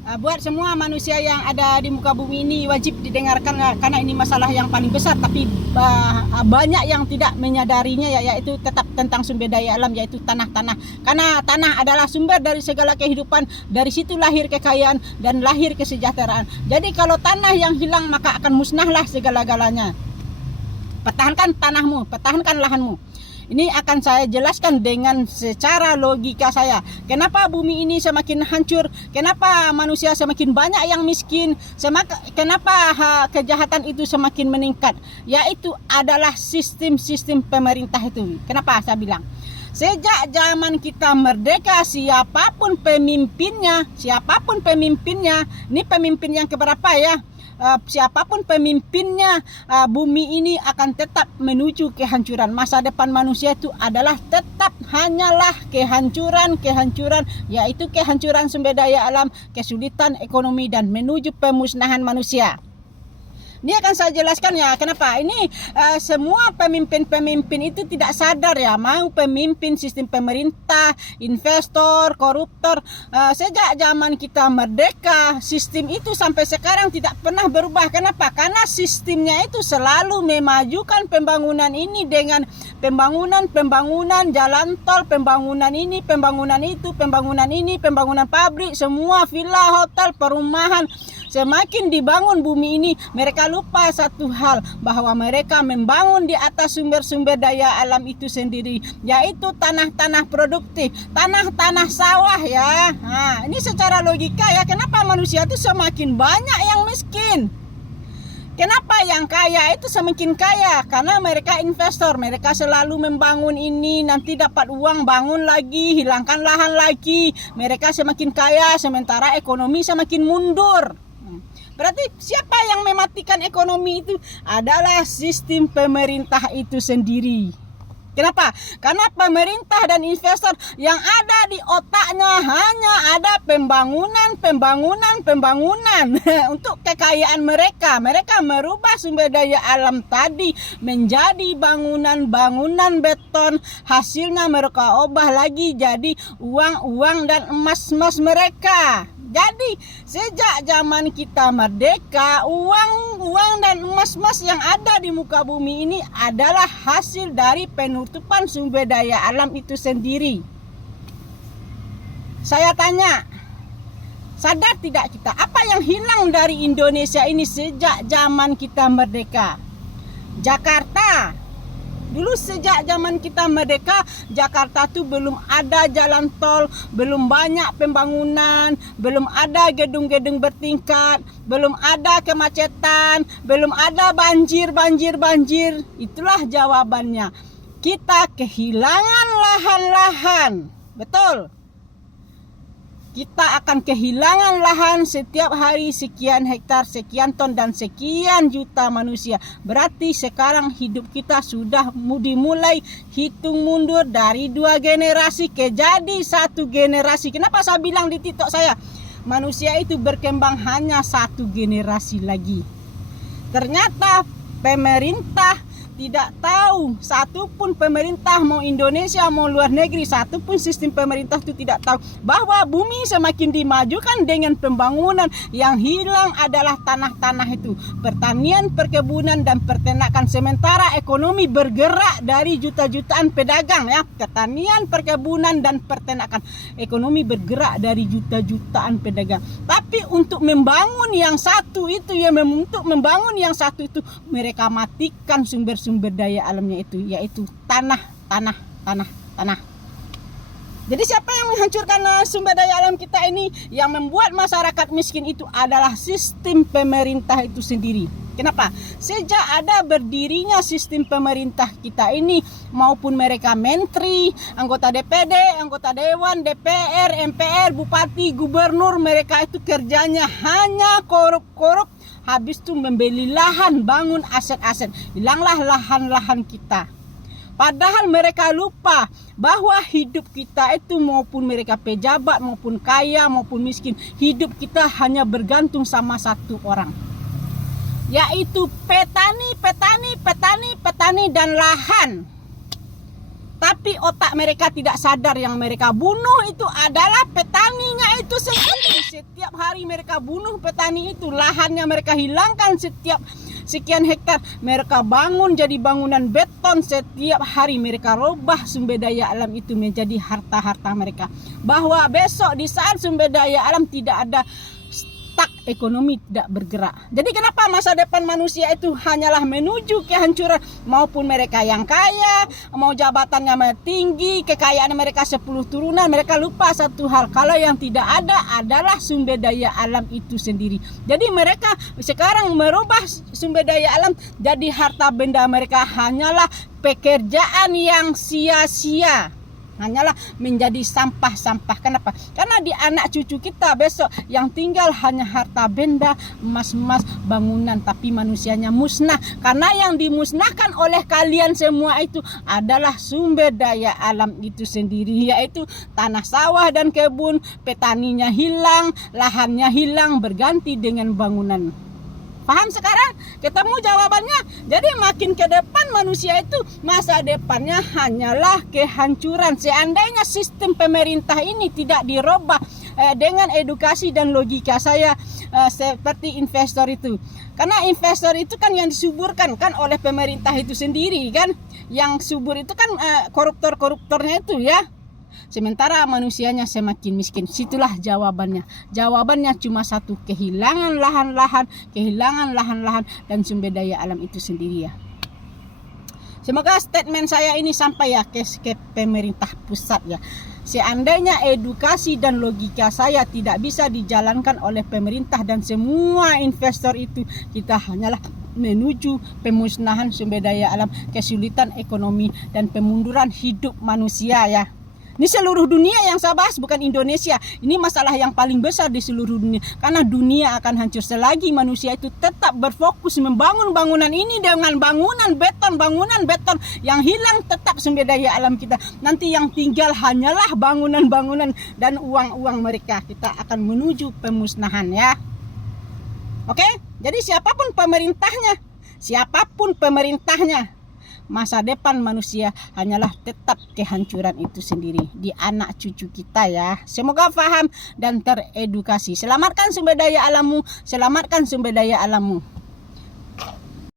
buat semua manusia yang ada di muka bumi ini wajib didengarkan, karena ini masalah yang paling besar, tapi banyak yang tidak menyadarinya, yaitu tetap tentang sumber daya alam, yaitu tanah-tanah. Karena tanah adalah sumber dari segala kehidupan, dari situ lahir kekayaan dan lahir kesejahteraan. Jadi kalau tanah yang hilang maka akan musnahlah segala-galanya. Pertahankan tanahmu, pertahankan lahanmu. Ini akan saya jelaskan dengan secara logika saya. Kenapa bumi ini semakin hancur? Kenapa manusia semakin banyak yang miskin? Kenapa kejahatan itu semakin meningkat? Yaitu adalah sistem-sistem pemerintah itu. Kenapa saya bilang? Sejak zaman kita merdeka, siapapun pemimpinnya, ini pemimpin yang keberapa ya? Siapapun pemimpinnya, bumi ini akan tetap menuju kehancuran. Masa depan manusia itu adalah tetap hanyalah kehancuran, yaitu kehancuran sumber daya alam, kesulitan ekonomi, dan menuju pemusnahan manusia. Ini akan saya jelaskan ya kenapa. Ini semua pemimpin-pemimpin itu tidak sadar ya, mau pemimpin sistem pemerintah, investor, koruptor. Sejak zaman kita merdeka, sistem itu sampai sekarang tidak pernah berubah. Kenapa? Karena sistemnya itu selalu memajukan pembangunan ini dengan pembangunan jalan tol, pembangunan ini, pembangunan itu, pembangunan pabrik, semua villa, hotel, perumahan. Semakin dibangun bumi ini, mereka lupa satu hal, bahwa mereka membangun di atas sumber-sumber daya alam itu sendiri, yaitu tanah-tanah produktif, tanah-tanah sawah ya. Nah, ini secara logika ya, kenapa manusia itu semakin banyak yang miskin? Kenapa yang kaya itu semakin kaya? Karena mereka investor, mereka selalu membangun ini, nanti dapat uang, bangun lagi, hilangkan lahan lagi. Mereka semakin kaya, sementara ekonomi semakin mundur. Berarti siapa yang mematikan ekonomi itu? Adalah sistem pemerintah itu sendiri. Kenapa? Karena pemerintah dan investor yang ada di otaknya hanya ada pembangunan untuk kekayaan mereka. Mereka merubah sumber daya alam tadi menjadi bangunan beton. Hasilnya mereka ubah lagi jadi uang dan emas mereka. Jadi sejak zaman kita merdeka, uang dan emas yang ada di muka bumi ini adalah hasil dari penutupan sumber daya alam itu sendiri. Saya tanya, sadar tidak kita apa yang hilang dari Indonesia ini sejak zaman kita merdeka? Jakarta. Dulu sejak zaman kita merdeka, Jakarta tuh belum ada jalan tol, belum banyak pembangunan, belum ada gedung-gedung bertingkat, belum ada kemacetan, belum ada banjir. Itulah jawabannya. Kita kehilangan lahan-lahan. Betul. Kita akan kehilangan lahan setiap hari sekian hektar, sekian ton, dan sekian juta manusia. Berarti sekarang hidup kita sudah dimulai hitung mundur dari 2 generasi ke jadi 1 generasi. Kenapa saya bilang di TikTok saya, manusia itu berkembang hanya 1 generasi lagi. Ternyata pemerintah tidak tahu, satupun pemerintah mau Indonesia mau luar negeri, satupun sistem pemerintah itu tidak tahu bahwa bumi semakin dimajukan dengan pembangunan. Yang hilang adalah tanah-tanah itu, pertanian, perkebunan, dan peternakan. Sementara ekonomi bergerak dari juta-jutaan pedagang ya, pertanian, perkebunan, dan peternakan. Ekonomi bergerak dari juta-jutaan pedagang. Tapi untuk membangun yang satu itu itu mereka matikan sumber daya alamnya itu, yaitu tanah. Jadi siapa yang menghancurkan sumber daya alam kita ini? Yang membuat masyarakat miskin itu adalah sistem pemerintah itu sendiri. Kenapa? Sejak ada berdirinya sistem pemerintah kita ini, maupun mereka menteri, anggota DPD, anggota dewan, DPR, MPR, bupati, gubernur, mereka itu kerjanya hanya korup, habis itu membeli lahan, bangun aset-aset. Hilanglah lahan-lahan kita. Padahal mereka lupa bahwa hidup kita itu, maupun mereka pejabat, maupun kaya, maupun miskin, hidup kita hanya bergantung sama satu orang, yaitu petani dan lahan. Tapi otak mereka tidak sadar, yang mereka bunuh itu adalah petaninya itu sendiri. setiap hari mereka bunuh petani itu, lahannya mereka hilangkan setiap sekian hektar, mereka bangun jadi bangunan beton, setiap hari mereka robah sumber daya alam itu menjadi harta-harta mereka. Bahwa besok di saat sumber daya alam tidak ada, stuck, ekonomi tidak bergerak. Jadi kenapa masa depan manusia itu hanyalah menuju kehancuran, maupun mereka yang kaya, mau jabatannya tinggi, kekayaan mereka 10 turunan, mereka lupa satu hal, kalau yang tidak ada adalah sumber daya alam itu sendiri. Jadi mereka sekarang merubah sumber daya alam jadi harta benda mereka, hanyalah pekerjaan yang sia-sia, hanyalah menjadi sampah-sampah. Kenapa? Karena di anak cucu kita besok yang tinggal hanya harta benda, emas-emas, bangunan, tapi manusianya musnah. Karena yang dimusnahkan oleh kalian semua itu adalah sumber daya alam itu sendiri, yaitu tanah sawah dan kebun, petaninya hilang, lahannya hilang, berganti dengan bangunan. Paham sekarang? Ketemu jawabannya. Jadi makin ke depan manusia itu masa depannya hanyalah kehancuran. Seandainya sistem pemerintah ini tidak dirubah dengan edukasi dan logika saya seperti investor itu. Karena investor itu kan yang disuburkan kan oleh pemerintah itu sendiri kan. Yang subur itu kan koruptor-koruptornya itu ya. Sementara manusianya semakin miskin. Situlah jawabannya. Jawabannya cuma satu, kehilangan lahan-lahan dan sumber daya alam itu sendiri ya. Semoga statement saya ini sampai ya ke pemerintah pusat ya. Seandainya edukasi dan logika saya tidak bisa dijalankan oleh pemerintah dan semua investor itu, kita hanyalah menuju pemusnahan sumber daya alam, kesulitan ekonomi dan pemunduran hidup manusia ya. Ini seluruh dunia yang saya bahas, bukan Indonesia. Ini masalah yang paling besar di seluruh dunia. Karena dunia akan hancur selagi manusia itu tetap berfokus membangun bangunan ini dengan bangunan beton. Yang hilang tetap sumber daya alam kita. Nanti yang tinggal hanyalah bangunan-bangunan dan uang-uang mereka. Kita akan menuju pemusnahan ya. Oke? Jadi siapapun pemerintahnya, masa depan manusia hanyalah tetap kehancuran itu sendiri di anak cucu kita ya. Semoga paham dan teredukasi. Selamatkan sumber daya alammu, selamatkan sumber daya alammu.